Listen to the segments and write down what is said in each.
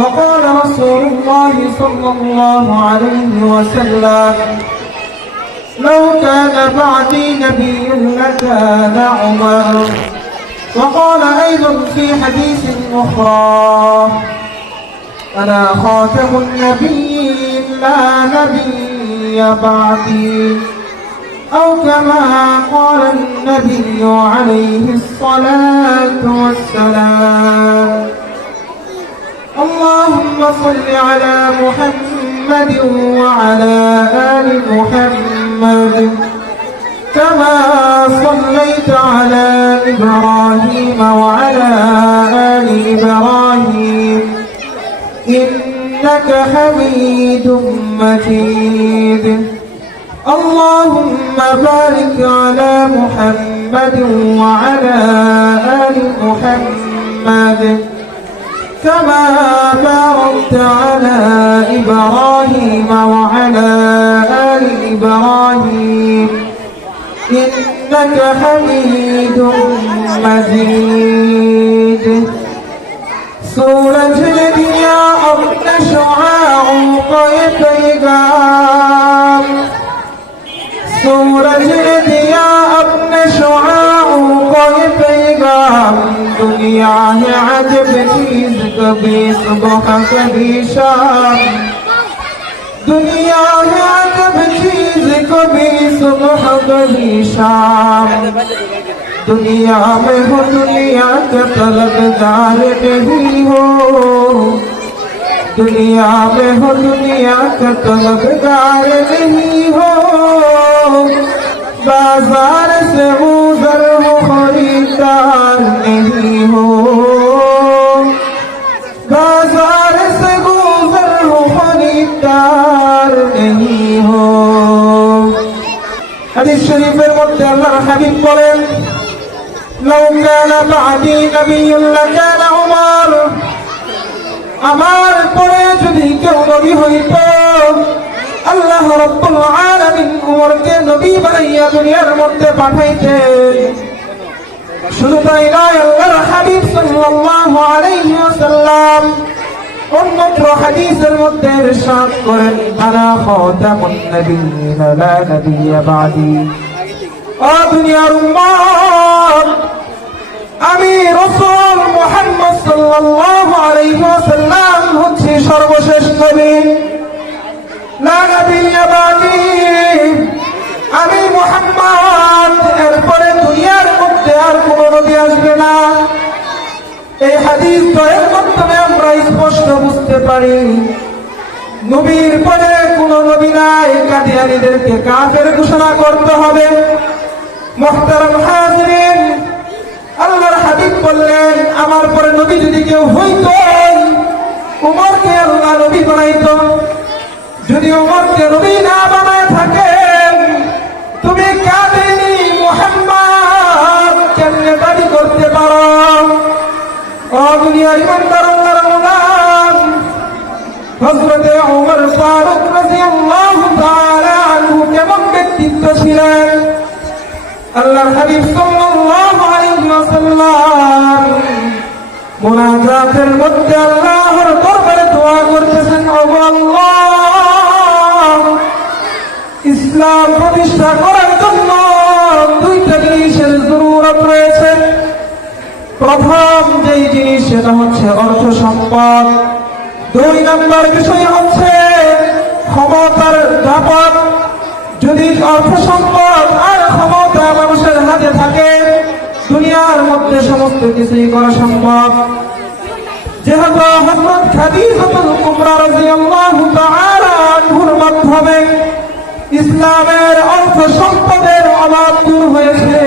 وقال رسول الله صلى الله عليه وسلم لو كان بعدي نبي لكان عمر. وقال أيضا في حديث أخرى أنا خاتم النبيين لا نبي بعدي، أو كما قال النبي عليه الصلاة والسلام. اللهم صل على محمد وعلى آل محمد كما صليت على إبراهيم وعلى آل إبراهيم إنك حميد مجيد. اللهم بارك على محمد وعلى آل محمد كما باركت على إبراهيم وعلى آل إبراهيم إنك حميد مجيد. सूरज ने दिया अपने शुआओं को ये पैगाम, सूरज ने दिया अपने शुआओं को ये पैगाम। दुनिया है अजब चीज कभी सुबह कभी शाम, दुनिया है अजब चीज कभी सुबह कभी शाम। दुनिया में हो दुनिया का तलबगार नहीं हो, दुनिया में हो दुनिया का तलबगार नहीं हो। बाजार से गुजर हो खरीदार नहीं हो, बाजार से गुजर हो खरीदार नहीं हो। हदीस शरीफের মধ্যে আল্লাহর হাবিব বলেন لو كان بعدي نبي لكان عمر। আমার পরে যদি কেউ নবী হইত আল্লাহ রাব্বুল আলামিন উমরকে নবী বানাইয়া দুনিয়ার মধ্যে পাঠাইতেন। শুধু তাই নয়, আল্লাহর হাবিব সাল্লাল্লাহু আলাইহি ওয়াসাল্লাম অন্যত্র হাদিসের মধ্যে ইরশাদ করেন আনা খাতামুন নবিয়্যিন লা নবিয়্যা বাদি। ও দুনিয়ার উম্মত, আমি রাসূল মুহাম্মদ সাল্লাল্লাহু আলাইহি ওয়াসাল্লাম হচ্ছি সর্বশেষ নবী। লা নবিয়্যা বাদি, আমি মুহাম্মদ, এরপরে দুনিয়ার মধ্যে আর কোন নবী আসবে না। এই হাদিস দ্বয়ের মাধ্যমে আমরা স্পষ্ট বুঝতে পারি নবীর পরে কোন নবী নাই। কাদিয়ানীদেরকে কাফের ঘোষণা করতে হবে। মুহতারাম হাজিরিন, আল্লাহর হাবিব বললেন আমার পরে নবী যদি কেউ হইতো উমরকে আল্লাহ নবী বানাইতো। যদি উমরকে নবী না বানায় থাকেন তুমি কাদিয়ানী মুহাম্মদ কেমনে দাবি করতে পারো? ও দুনিয়ার ইমানদার আল্লাহর গোলাম, হযরতে ওমর ফারুক রাদিয়াল্লাহু তাআলা আনহু কেমন ব্যক্তিত্ব ছিলেন? আল্লাহর হাবিব সাল্লাল্লাহু আলাইহি ওয়াসাল্লাম মুনাজাতের মধ্যে আল্লাহর দরবারে দোয়া করতেছেন, ও আল্লাহ, ইসলাম প্রতিষ্ঠা করার জন্য দুইটা জিনিসের জরুরত রয়েছে। প্রথম যেই জিনিস সেটা হচ্ছে অর্থ সম্পদ। দুই নম্বর বিষয় হচ্ছে ক্ষমতার দাপট। যদি অর্থ সম্পদ আর ক্ষমতা মানুষের হাতে থাকে দুনিয়ার মধ্যে সমস্ত কিছুই করা সম্ভব। যেহেতু হযরত খাদিজাতুল কুবরা রাদিয়াল্লাহু তাআলা আনহার মাধ্যমে ইসলামের অর্থ সম্পদের অভাব দূর হয়েছে,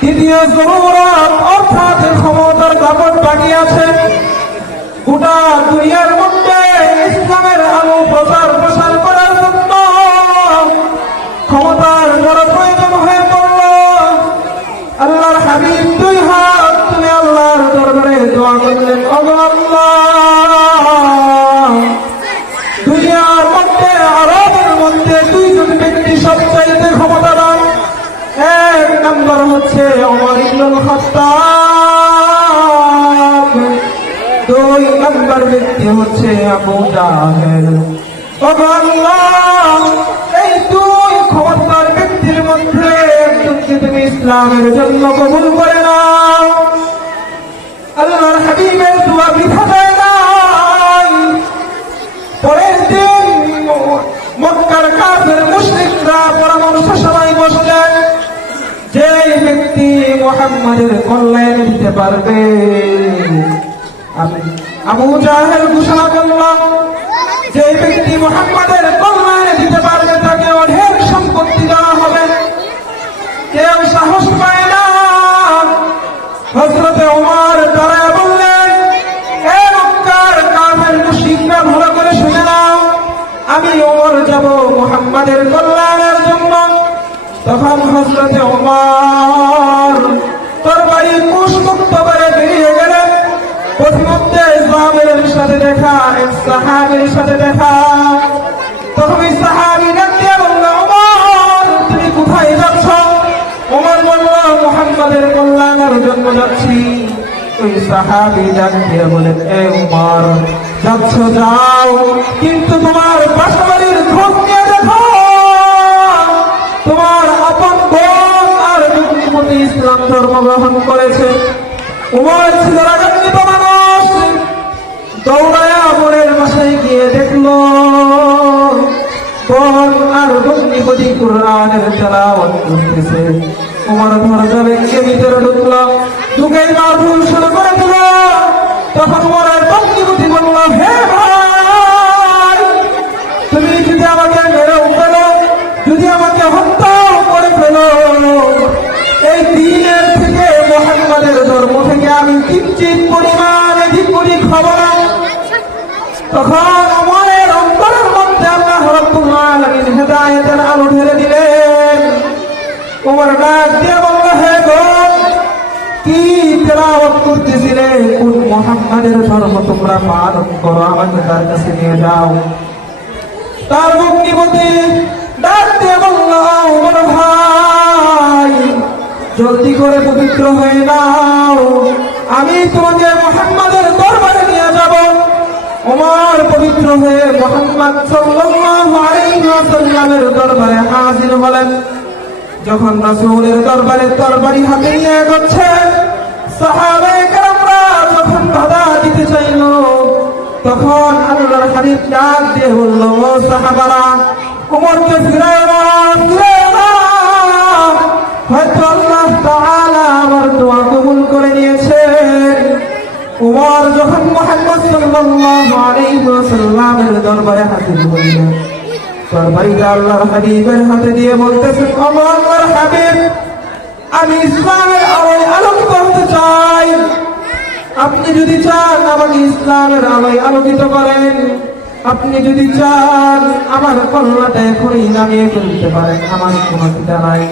দ্বিতীয় জরুরত অর্থাৎ ক্ষমতার দাপট বাকি আছে। গোটা দুনিয়ার মধ্যে ইসলামের আলো প্রচার প্রসার করার জন্য ক্ষমতার বড় প্রয়োজন হয়ে পড়ল। আল্লাহর হাবিব দুই হাত তুলে আল্লাহর দরবারে দোয়া করলেন, ও আল্লাহ, দুনিয়ার মধ্যে আরবের মধ্যে দুইজন ব্যক্তি সবচাইতে ক্ষমতাবান। এক নম্বর হচ্ছে ওমর ইবনুল খাত্তাব, দুই নাম্বার ব্যক্তি হচ্ছে আবু জাহেল। আল্লাহ, এই দুই ক্ষমতার ব্যক্তির মধ্যে একজনকে তুমি ইসলামের জন্য কবুল করে নাও। আল্লাহর হাবিবের দোয়া বৃথা যায় নাই। পরের দিন মক্কার কাফের মুশরিকরা পরামর্শ সভায় বসলেন, যে ব্যক্তি মুহাম্মাদের কল্যাণ দিতে পারবে। আবু জাহেল ঘোষণা করল, যে ব্যক্তি মুহাম্মাদের কল্যাণ দিতে পারবে তাকে অঢেল সম্পত্তি দেওয়া হবে। কেউ সাহস পায় না। হযরতে ওমর দাঁড়ায় বললেন, হে মক্কার কাফের মুশরিকরা, ভালো করে শুনে নাও, আমি ওমর যাব মুহাম্মাদের কল্যাণের জন্য। তখন হযরতে ওমর তরবারি কুশমুক্ত করে বেরিয়ে গেলেন। পথিমধ্যে জাবেরের সাথে দেখা, এক সাহাবীর সাথে দেখা। তখন ওই সাহাবী ডাক দিয়ে বলল, ওমর তুমি কোথায় যাচ্ছ? ওমর বলল, মুহাম্মাদের কল্যাণের জন্য যাচ্ছি। ওই সাহাবী ডাক দিয়ে বলেন, এ ওমর, যাচ্ছ যাও, কিন্তু তোমার বাসাবাড়ির খোঁজ নিয়ে দেখো। তোমার আপন বোন আর যুবতী ইসলাম ধর্ম গ্রহণ করেছে। ওমর ছিল রাগান্বিত মানুষ। দৌড়ায়া বোনের বাসায় গিয়ে দেখলো বোন আর ভগ্নিপতি কুরআনের তেলাওয়াত করতেছে। ওমর দরজা ভেঙে ভিতরে ঢুকলো, ঢুকে মাহফিল শুরু করে দিল। তখন ওমরের ভগ্নিপতি বলল, হে ভাই, তুমি যদি আমাকে মেরেও ফেলো, যদি আমাকে হত্যাও করে ফেলো, এই দ্বীনের থেকে মুহাম্মাদের ধর্ম থেকে আমি কিঞ্চিত পরিমাণ এদিক ওদিক হব না। তখন ওমরের অন্তরের মধ্যে আল্লাহ রাব্বুল আলামিন হেদায়েতের আলো ঢেলে দিলেন। ওমর ডাক দিয়ে বলল, হে বোন, কি তেলাওয়াত করতেছিলে? কোন মুহাম্মাদের ধর্ম তোমরা পালন করো? আমাকে তার কাছে নিয়ে যাও। তার ভগ্নিপতি ডাক দিয়ে বলল, ওমর ভাই, জলদি করে পবিত্র হয়ে নাও, আমি তোমাকে মুহাম্মাদের দরবারে নিয়ে যাব। ওমর পবিত্র হয়ে মুহাম্মদ সাল্লাল্লাহু আলাইহি ওয়াসাল্লামের দরবারে হাজির হলেন। যখন রাসূলের দরবারে তরবারি হাতে নিয়ে এগোচ্ছেন, সাহাবায়ে কেরামরা যখন বাধা দিতে চাইল, তখন আল্লাহর হাবিব ডাক দিয়ে বলল, ও সাহাবারা, ওমরকে ফিরায় না, ফিরায় না, হয়তো আল্লাহ তাআলা আমার দোয়া কবুল করে নিয়েছেন। ওমর যখন মুহাম্মদ সাল্লাল্লাহু আলাইহি ওয়াসাল্লামের দরবারে হাজির হলেন, তরবারিটা আল্লাহর হাবিবের হাতে দিয়ে বলতেছেন, ও আল্লাহর হাবিব, আমি ইসলামের আলোয় আলোকিত হতে চাই। আপনি যদি চান আমাকে ইসলামের আলোয় আলোকিত করেন, আপনি যদি চান আমার কল্যাণটা এখনই নামিয়ে ফেলতে পারেন, আমার কোনো চিন্তা নাই।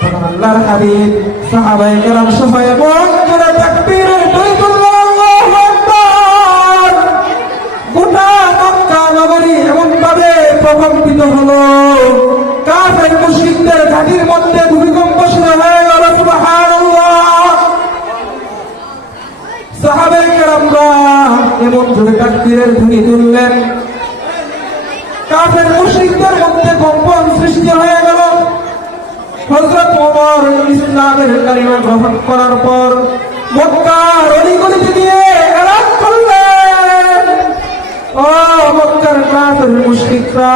তখন আল্লাহর হাবিব সাহাবায়ে কেরাম সবাই এবং জোরে তাকবীরের ধ্বনি তুলল, আল্লাহু আকবার। গোটা মক্কা নগরী এমন ভাবে প্রকম্পিত হলো, কাফের মুশরিকদের ঘাঁটির মধ্যে ভূমিকম্প শুরু হয়ে গেল। সুবহানাল্লাহ। সাহাবায়ে কেরামরা এমন জোরে তাকবীরের ধ্বনি তুললেন, কাফের মুশরিকদের মধ্যে কম্পন সৃষ্টি হয়ে গেল। হযরত ওমর ইসলামের কালিমা গ্রহণ করার পর মক্কার অলিগলিতে গিয়ে এলান করলেন, ও মক্কার কাফের মুশরিকরা,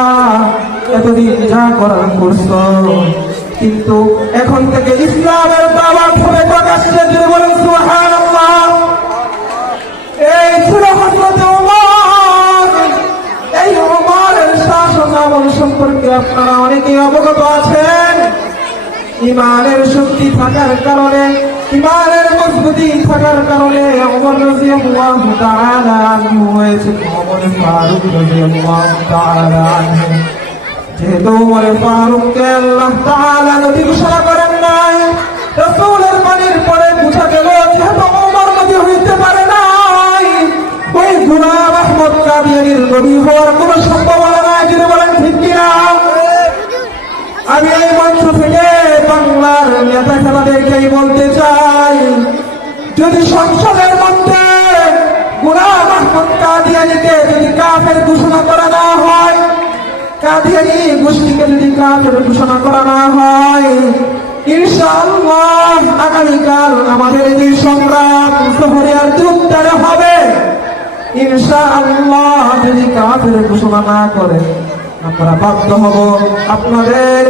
এতদিন যা করার করছো, কিন্তু এখন থেকে ইসলামের দাওয়াত হবে প্রকাশ্যে। জোরে বলেন সুবহানাল্লাহ। এই ছিল হযরত ওমর। এই ওমরের শাসন আমল সম্পর্কে আপনারা অনেকেই অবগত আছেন। ইমানের শক্তি থাকার কারণে, ইমানের মজবুতি থাকার কারণে ওমর রাদিয়াল্লাহু তাআলা আনহু হয়েছে ওমর ফারুক রাদিয়াল্লাহু তাআলা আনহু। যেহেতু ওমর ফারুককে আল্লাহ তাআলা নবী ঘোষণা করেন নাই, রাসূলের বাণীর পরে বুঝা গেল যেহেতু ওমর নবী হইতে পারে নাই, ওই গোলাম আহমদ কাদিয়ানীর নবী হওয়ার কোনো সম্ভাবনা নাই। যিনি বলেন ঠিক কিনা? আমি এই মঞ্চ থেকে বাংলার নেতা খেলাদেরকেই বলতে চাই, যদি সংসদের মধ্যে গোলাম আহমদ কাদিয়ানীকে যদি কাফের ঘোষণা করা না হয়, কাদিয়ানী গোষ্ঠীকে যদি কাফের ঘোষণা করা না হয়, ইনশাআল্লাহ আগামীকাল আমাদের যে সংগ্রাম শহরের যুদ্ধে হবে, ইনশাআল্লাহ যদি কাফের ঘোষণা না করে আমরা বাধ্য হব আপনাদের